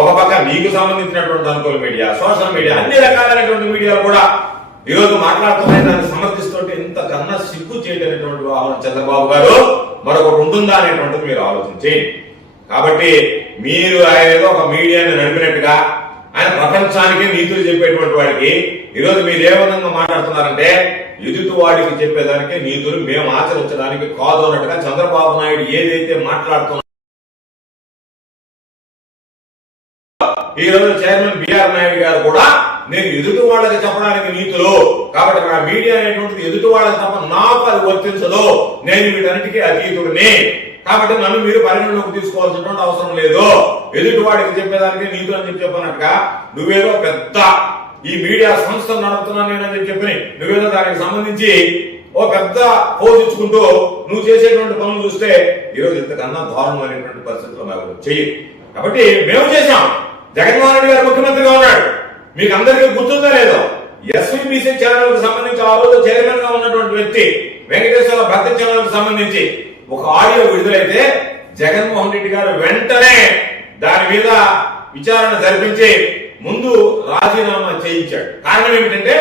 ఒక పక్క మీకు సంబంధించినటువంటి అనుకూల మీడియా, సోషల్ మీడియా, అన్ని రకాలైనటువంటి మీడియాలు కూడా ఈరోజు మాట్లాడుతున్నాయి. దాన్ని సమర్థిస్తుంటే ఇంతకన్నా సిగ్గు చేయటటువంటి వ్యవహారం చంద్రబాబు గారు మరొకటి ఉంటుందా అనేటువంటిది మీరు ఆలోచన చేయండి. కాబట్టి మీరు ఆయన ఏదో ఒక మీడియాని నడిపినట్టుగా ఆయన ప్రపంచానికి నీతులు చెప్పేటువంటి వాడికి ఈరోజు మీరు ఏ విధంగా మాట్లాడుతున్నారంటే ఎదుటి వాడికి చెప్పేదానికి నీతులు మేము ఆచరించడానికి కాదు అన్నట్టుగా చంద్రబాబు నాయుడు ఏదైతే మాట్లాడుతున్నారు. ఈ రోజు చైర్మన్ బిఆర్ నాయుడు గారు కూడా నేను ఎదుటి వాళ్ళకి చెప్పడానికి నీతులు, కాబట్టి నా మీడియా అనేటువంటిది ఎదుటి వాళ్ళకి తప్ప నాకు అది వర్తించదు, నేను వీటన్నిటికీ అతీతుడిని, కాబట్టి నన్ను మీరు పరిగణలోకి తీసుకోవాల్సినటువంటి అవసరం లేదు, ఎదుటి వాడికి చెప్పేదానికి నీతులు అని చెప్పినట్టుగా నువ్వేదో పెద్ద ఈ మీడియా సంస్థను నడుపుతున్నాను నేనని చెప్పి నువ్వేదో దానికి సంబంధించి ఓ పెద్ద పోజ్ ఇచ్చుకుంటూ నువ్వు చేసేటువంటి పనులు చూస్తే ఈరోజు ఇంతకన్నా దారుణమైనటువంటి పరిస్థితులు మేము చెయ్యి. కాబట్టి మేము చేశాం. జగన్మోహన్ రెడ్డి గారు ముఖ్యమంత్రిగా ఉన్నాడు, మీకు అందరికీ గుర్తుందో లేదో ఎస్వీబీసీ ఛానల్ కు సంబంధించి ఆ రోజు చైర్మన్ గా ఉన్నటువంటి వ్యక్తి వెంకటేశ్వర భక్తి ఛానల్ కు సంబంధించి ఒక ఆడియో విడుదలైతే జగన్మోహన్ రెడ్డి గారు వెంటనే దాని మీద విచారణ జరిపించి ముందు రాజీనామా చేయించాడు. కారణం ఏమిటంటే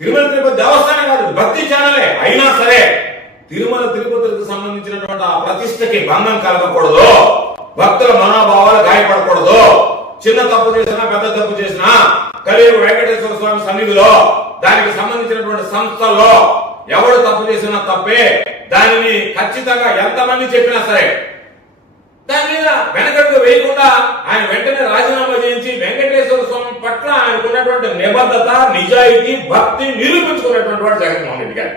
తిరుమల తిరుపతి దేవస్థానం కాదు, భక్తి ఛానలే అయినా సరే తిరుమల తిరుపతికి సంబంధించినటువంటి ఆ ప్రతిష్టకి భంగం కలగకూడదు, భక్తుల మనోభావాలు గాయపడకూడదు, చిన్న తప్పు చేసినా పెద్ద తప్పు చేసినా కలియుగ వెంకటేశ్వర స్వామి సన్నిధిలో దానికి సంబంధించినటువంటి సంస్థల్లో ఎవడు తప్పు చేసినా తప్పే, దానిని ఖచ్చితంగా ఎంతమంది చెప్పినా సరే దాని మీద వెనకడుగు వేయకుండా ఆయన వెంటనే రాజీనామా చేయించి వెంకటేశ్వర స్వామి పట్ల ఆయనకున్నటువంటి నిబద్ధత, నిజాయితీ, భక్తి నిరూపించుకున్నటువంటి వాడు జగన్మోహన్ రెడ్డి గారు.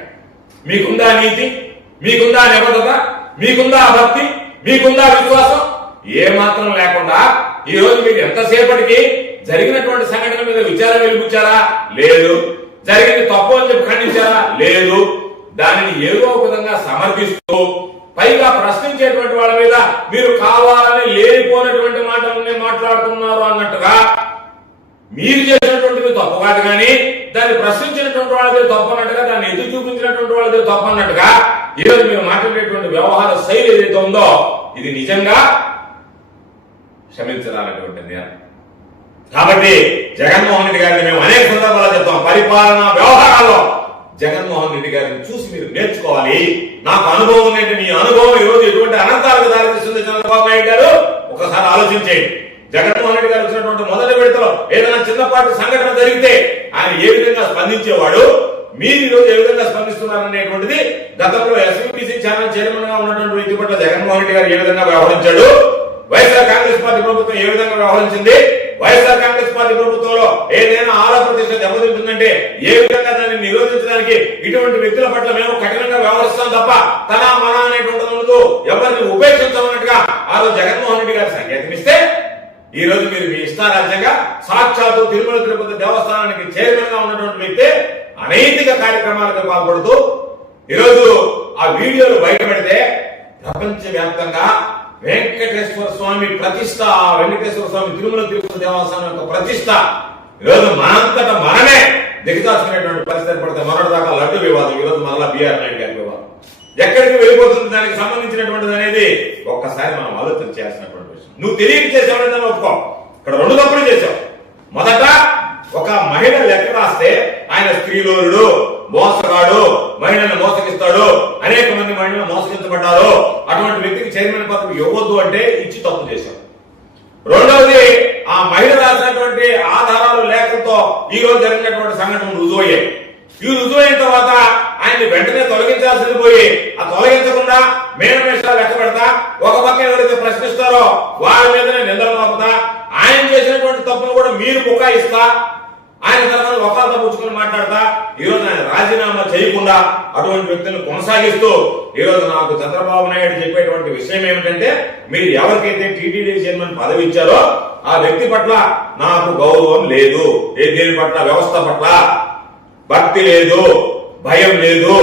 మీకుందా నీతి, మీకుందా నిబద్ధత, మీకుందా భక్తి, మీకుందా విశ్వాసం? ఏ మాత్రం లేకుండా ఈ రోజు మీరు ఎంతసేపటికి జరిగినటువంటి సంఘటన మీద విచారం వెలిపించారా? లేదు. జరిగింది తప్పు అని చెప్పి ఖండించారా? లేదు. దానిని ఏదో ఒక విధంగా సమర్థిస్తూ పైగా ప్రశ్నించేటువంటి వాళ్ళ మీద మీరు కావాలని లేనిపోయినటువంటి మాటలన్నీ మాట్లాడుతున్నారు అన్నట్టుగా మీరు చేసినటువంటిది తప్పు కాదు, కానీ దాన్ని ప్రశ్నించినటువంటి వాళ్ళదే తప్పు అన్నట్టుగా, దాన్ని ఎదురు చూపించినటువంటి వాళ్ళదే తప్పు అన్నట్టుగా ఈరోజు మీరు మాట్లాడేటువంటి వ్యవహార శైలి ఏదైతే ఉందో ఇది నిజంగా క్షమించరానటువంటి. కాబట్టి జగన్మోహన్ రెడ్డి గారిని మేము అనేక సందర్భాల్లో చెప్తాం, పరిపాలనా వ్యవహారాల్లో జగన్మోహన్ రెడ్డి గారిని చూసి మీరు నేర్చుకోవాలి. నాకు అనుభవం ఉందంటే నీ అనుభవం ఈ రోజు ఎటువంటి అనంతాలకు దారితీస్తుంది చంద్రబాబు నాయుడు గారు ఒకసారి ఆలోచించేయండి. జగన్మోహన్ రెడ్డి గారు వచ్చినటువంటి మొదటి విడతలో ఏదైనా చిన్నపాటి సంఘటన జరిగితే ఆయన ఏ విధంగా స్పందించేవాడు, మీరు ఈ రోజు ఏ విధంగా స్పందిస్తున్నారనేటువంటిది గతంలో ఎస్వీబీసీ ఛానల్ చైర్మన్ గా ఉన్నటువంటి వ్యక్తి పట్ల జగన్మోహన్ రెడ్డి గారు ఏ విధంగా వ్యవహరించాడు, వైఎస్ఆర్ కాంగ్రెస్ పార్టీ ప్రభుత్వం ఏ విధంగా వ్యవహరించింది, వైఎస్ఆర్ కాంగ్రెస్ పార్టీ ప్రభుత్వంలో ఏదైనా ఆరోపణ దెబ్బతింటుందంటే ఏ విధంగా దాన్ని నిరోధించడానికి ఇటువంటి వ్యక్తుల పట్ల మేము కఠినంగా వ్యవహరిస్తాం తప్ప తన మన అనేటువంటి ముందు ఎవరిని ఉపేక్షించమన్నట్టుగా ఆ రోజు జగన్మోహన్ రెడ్డి గారు సంకేతం ఇస్తే ఈ రోజు మీరు మీ ఇష్టారాజ్యంగా సాక్షాత్తు తిరుమల తిరుపతి దేవస్థానానికి చైర్మన్ గా ఉన్నటువంటి వ్యక్తి అనైతిక కార్యక్రమాలకు పాల్పడుతూ ఈరోజు ఆ వీడియోలు బయటపెడితే ప్రపంచ వ్యాప్తంగా వెంకటేశ్వర స్వామి ప్రతిష్ట, వెంకటేశ్వర స్వామి తిరుమల తిరుపతి దేవస్థానం యొక్క ప్రతిష్ట ఈరోజు మనంతట మనమే దిగజార్చుకునేటువంటి పరిస్థితి పడితే మొన్నటి దాకా లడ్డు వివాదం, ఈరోజు మరలా బిఆర్ నాయుడు గారి వివాదం ఎక్కడికి వెళ్ళిపోతుంది దానికి సంబంధించినటువంటిది అనేది ఒక్కసారి మనం ఆలోచన చేయాల్సినటువంటి విషయం. నువ్వు తెలియక చేసావని ఒప్పుకో, ఇక్కడ రెండు తప్పులు చేశావు. మొదట ఒక మహిళ లెక్క రాస్తే ఆయన స్త్రీలోరుడు, మోసగాడు, మహిళలను మోసగిస్తాడు, అనేక మంది మహిళలు మోసగించబడ్డారు, అటువంటి వ్యక్తికి చైర్మన్ పదవి ఇవ్వద్దు అంటే ఇచ్చి తప్పు చేశాం. రెండవది ఆ మహిళ రాసినటువంటి ఆధారాలు లేఖలతో ఈ రోజు జరిగినటువంటి సంఘటనలు రుజువయ్యాయి. ఈ రుజువైన తర్వాత ఆయన్ని వెంటనే తొలగించాల్సింది పోయి ఆ తొలగించకుండా మేనమేషాలు లెక్క పెడతా ఒక పక్క ఎవరైతే ప్రశ్నిస్తారో వారి మీదనే నిందలు మోపుతా, ఆయన చేసినటువంటి తప్పును కూడా మీరు బుకాయిస్తా, ఆయన తరఫున ఒకరితో పుచ్చుకొని మాట్లాడతా ఈ రోజు ఆయన రాజీనామా చేయకుండా అటువంటి వ్యక్తులను కొనసాగిస్తూ ఈ రోజు నాకు చంద్రబాబు నాయుడు చెప్పేటువంటి విషయం ఏమిటంటే మీరు ఎవరికైతే టీటీడీ చైర్మన్ పదవి ఇచ్చారో ఆ వ్యక్తి పట్ల నాకు గౌరవం లేదు, దేని పట్ల వ్యవస్థ పట్ల భక్తి లేదు, భయం లేదు,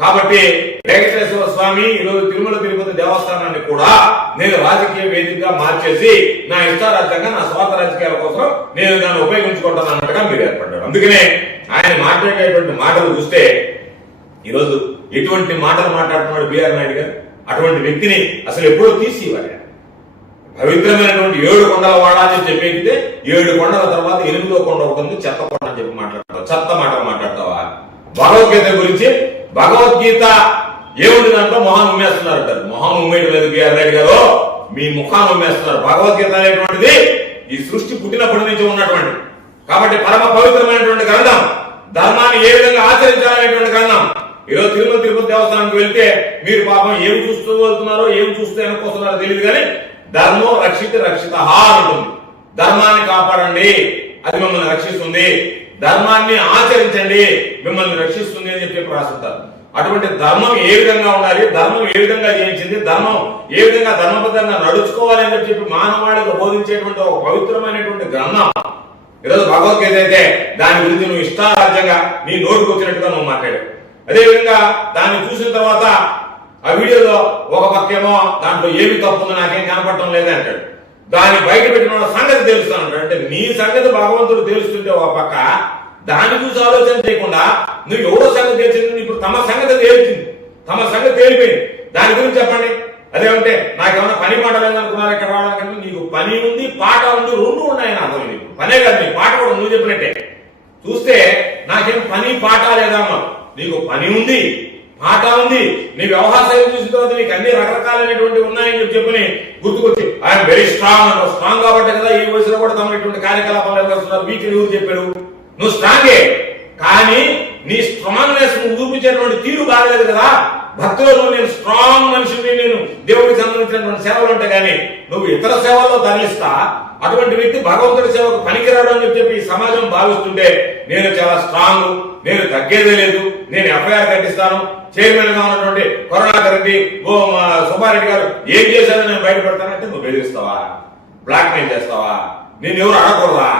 కాబట్టి వెంకటేశ్వర స్వామి ఈరోజు తిరుమల తిరుపతి దేవస్థానాన్ని కూడా నేను రాజకీయ వేదికగా మార్చేసి నా ఇష్టారాజ్యంగా నా స్వార్థ రాజకీయాల కోసం నేను దాన్ని ఉపయోగించుకుంటాను అన్నట్టుగా మీరు ఏర్పడ్డాడు. అందుకనే ఆయన మాట్లాడేటువంటి మాటలు చూస్తే ఈరోజు ఎటువంటి మాటలు మాట్లాడుతున్నాడు బిఆర్ నాయుడు గారు, అటువంటి వ్యక్తిని అసలు ఎప్పుడో తీసి ఇవ్వాలి. పవిత్రమైనటువంటి 7 కొండల వాడ అని చెప్పేకితే 7 కొండల తర్వాత 8వ కొండ ఉంటుంది, చెత్త కొండ అని చెప్పి మాట్లాడతావు. చెత్త మాటలు మాట్లాడతావా? భగవద్గీత గురించి భగవద్గీత ఏముంది దాంట్లో మొహాన్ని ఉమ్మేస్తున్నారు అంటారు. మొహాన్ని ఉమ్మేయడం లేదు బిఆర్ రెడ్డి గారు, మీ ముఖాన్ని ఉమ్మేస్తున్నారు. భగవద్గీత అనేటువంటిది ఈ సృష్టి పుట్టినప్పటి నుంచి ఉన్నటువంటి, కాబట్టి పరమ పవిత్రమైనటువంటి గ్రంథం. ధర్మాన్ని ఏ విధంగా ఆచరించాలనేటువంటి గ్రంథం. ఈరోజు తిరుపతి దేవస్థానానికి వెళ్తే మీరు పాపం ఏమి చూస్తూ వెళ్తున్నారో ఏమి చూస్తూ వెనకొస్తున్నారో తెలియదు, కానీ ధర్మం రక్షిత ఉంటుంది. ధర్మాన్ని కాపాడండి, అది మిమ్మల్ని రక్షిస్తుంది. ధర్మాన్ని ఆచరించండి, మిమ్మల్ని రక్షిస్తుంది అని చెప్పి రాస్తుంటారు. అటువంటి ధర్మం ఏ విధంగా ఉండాలి, ధర్మం ఏ విధంగా చేయించింది, ధర్మం ఏ విధంగా ధర్మబద్ధంగా నడుచుకోవాలి అని చెప్పి మానవాళికి బోధించేటువంటి ఒక పవిత్రమైనటువంటి గ్రంథం ఈరోజు భగవద్గీత అయితే దాని గురించి నువ్వు ఇష్టారాజ్యంగా నీ నోటికి వచ్చినట్టుగా నువ్వు మాట్లాడు. అదేవిధంగా దాన్ని చూసిన తర్వాత ఆ వీడియోలో ఒక పక్కేమో దాంట్లో ఏమి తప్పుందో నాకేం కనపడటం లేదే అంటాడు. దాన్ని బయట పెట్టిన సంగతి తెలుస్తానంటాడు. అంటే నీ సంగతి భగవంతుడు తెలుస్తుంటే ఒక పక్క, దాన్ని చూసి ఆలోచన చేయకుండా నువ్వు ఎవరో సంగతి తెలిసింది, ఇప్పుడు తమ సంగతి తేల్చింది, తమ సంగతి తేలిపోయింది. దాని గురించి చెప్పండి. అదేమంటే నాకేమన్నా పని పాట లేదనుకున్నారు ఇక్కడ రావడానికి. నీకు పని ఉంది, పాట ఉంది, 2 ఉన్నాయని అర్థమైంది. ఇప్పుడు పనే కాదు, నీ పాట కూడా నువ్వు చెప్పినట్టే. చూస్తే నాకేం పని పాట లేదా అన్నావు. నీకు పని ఉంది, పాట ఉంది. నీ వ్యవహార శైలి చూసిన తర్వాత నీకు అన్ని రకరకాలైనటువంటి ఉన్నాయని చెప్పని గుర్తుకొచ్చి ఐఎమ్ వెరీ స్ట్రాంగ్ అన్నావు. స్ట్రాంగ్ కాబట్టి కదా ఈ వయసులో కూడా తమటువంటి కార్యకలాపాలు నిర్వహిస్తున్నారు. వీక్ ఎవరు చెప్పాడు? నువ్వు స్ట్రాంగే, కానీ నీ స్ట్రాంగ్నెస్ నువ్వు చూపించేటువంటి తీరు బాగలేదు కదా. భక్తిలో నేను స్ట్రాంగ్ మనిషిని, నేను దేవుడికి సంబంధించినటువంటి సేవలు ఉంటాయి, కానీ నువ్వు ఇతర సేవల్లో తరలిస్తా అటువంటి వ్యక్తి భగవంతుడి సేవకు పనికిరాడు అని చెప్పి ఈ సమాజం భావిస్తుంటే, నేను చాలా స్ట్రాంగ్, నేను తగ్గేదే లేదు, నేను ఎఫ్ఐఆర్ కట్టిస్తాను, చైర్మన్ గా ఉన్నటువంటి కరుణాకర్ రెడ్డి సుబ్బారెడ్డి గారు ఏం చేశారని నేను బయటపెడతానంటే నువ్వు బెదిరిస్తావా? బ్లాక్ మెయిల్ చేస్తావా? నేను ఎవరు అడగకూడదా?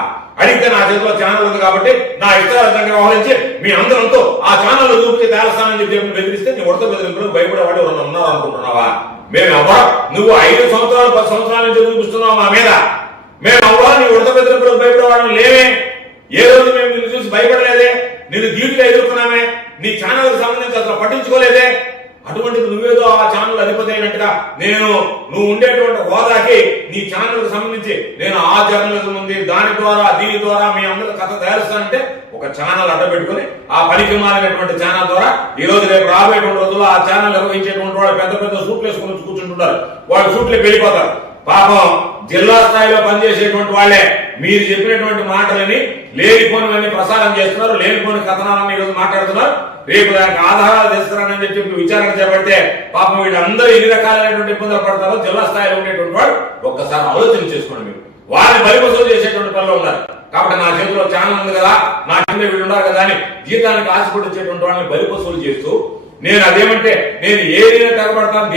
అడిగితే నా చేతిలో ఛానల్ ఉంది కాబట్టి నా ఇష్టార్థంగా వ్యవహరించి మీ అందరంతో ఆ ఛానల్ చూపించి తేల్స్తానని చెప్పి బెదిరిస్తే నీ ఉడత బెదిరింపులు భయపడేవాడు ఎవరన్నా ఉన్నారు అనుకుంటున్నావా? మేము ఎవరు? నువ్వు 5 సంవత్సరాలు 10 సంవత్సరాల నుంచి చూపిస్తున్నావు మా మీద. మేము ఎవరు నీ ఉడత బెదిరింపులకు భయపడేవాడు లేవే. ఏ రోజు మేము నిన్ను చూసి భయపడలేదే, నిన్ను ధీటుగా ఎదుర్కొన్నామే, నీ ఛానల్ కు సంబంధించి అసలు పట్టించుకోలేదే. అటువంటిది నువ్వేదో ఆ ఛానల్ అధిపతి అయినట్టుగా నువ్వు ఉండేటువంటి హోదాకి నీ ఛానల్ కు సంబంధించి నేను ఆ జర్నలిజం ఉంది, దాని ద్వారా దీని ద్వారా మీ అందరూ కథ తయారుస్తానంటే ఒక ఛానల్ అడ్డ పెట్టుకుని ఆ పనికి మారినటువంటి ఛానల్ ద్వారా ఈ రోజు రేపు రాబోయేటువంటి రోజుల్లో ఆ ఛానల్ నిర్వహించేటువంటి వాళ్ళు పెద్ద పెద్ద సూట్లు వేసుకుని కూర్చుంటుంటారు. వాళ్ళు సూట్లే వెళ్ళిపోతారు. పాపం జిల్లా స్థాయిలో పనిచేసేటువంటి వాళ్లే మీరు చెప్పినటువంటి మాటలని లేనిపోనివన్నీ ప్రసారం చేస్తున్నారు, లేనిపోని కథనాలని ఈరోజు మాట్లాడుతున్నారు. రేపు దానికి ఆధారాలు తెస్తారని చెప్పి విచారణ చేపడితే పాపం వీళ్ళందరూ ఎన్ని రకాలైనటువంటి ఇబ్బందులు పడతారో జిల్లా స్థాయిలో ఉండేటువంటి వాడు ఒక్కసారి ఆలోచన చేసుకోండి. మీరు వారిని బలిపసులు చేసేటువంటి పనిలో ఉన్నారు. కాబట్టి నా చేతిలో ఛానల్ ఉంది కదా, నా కింద వీళ్ళు ఉన్నారు కదా అని జీతానికి ఆశపడి వచ్చేటువంటి వాళ్ళని బలిపసులు చేస్తూ నేను అదేమంటే నేను ఏదైనా తెగబడతాను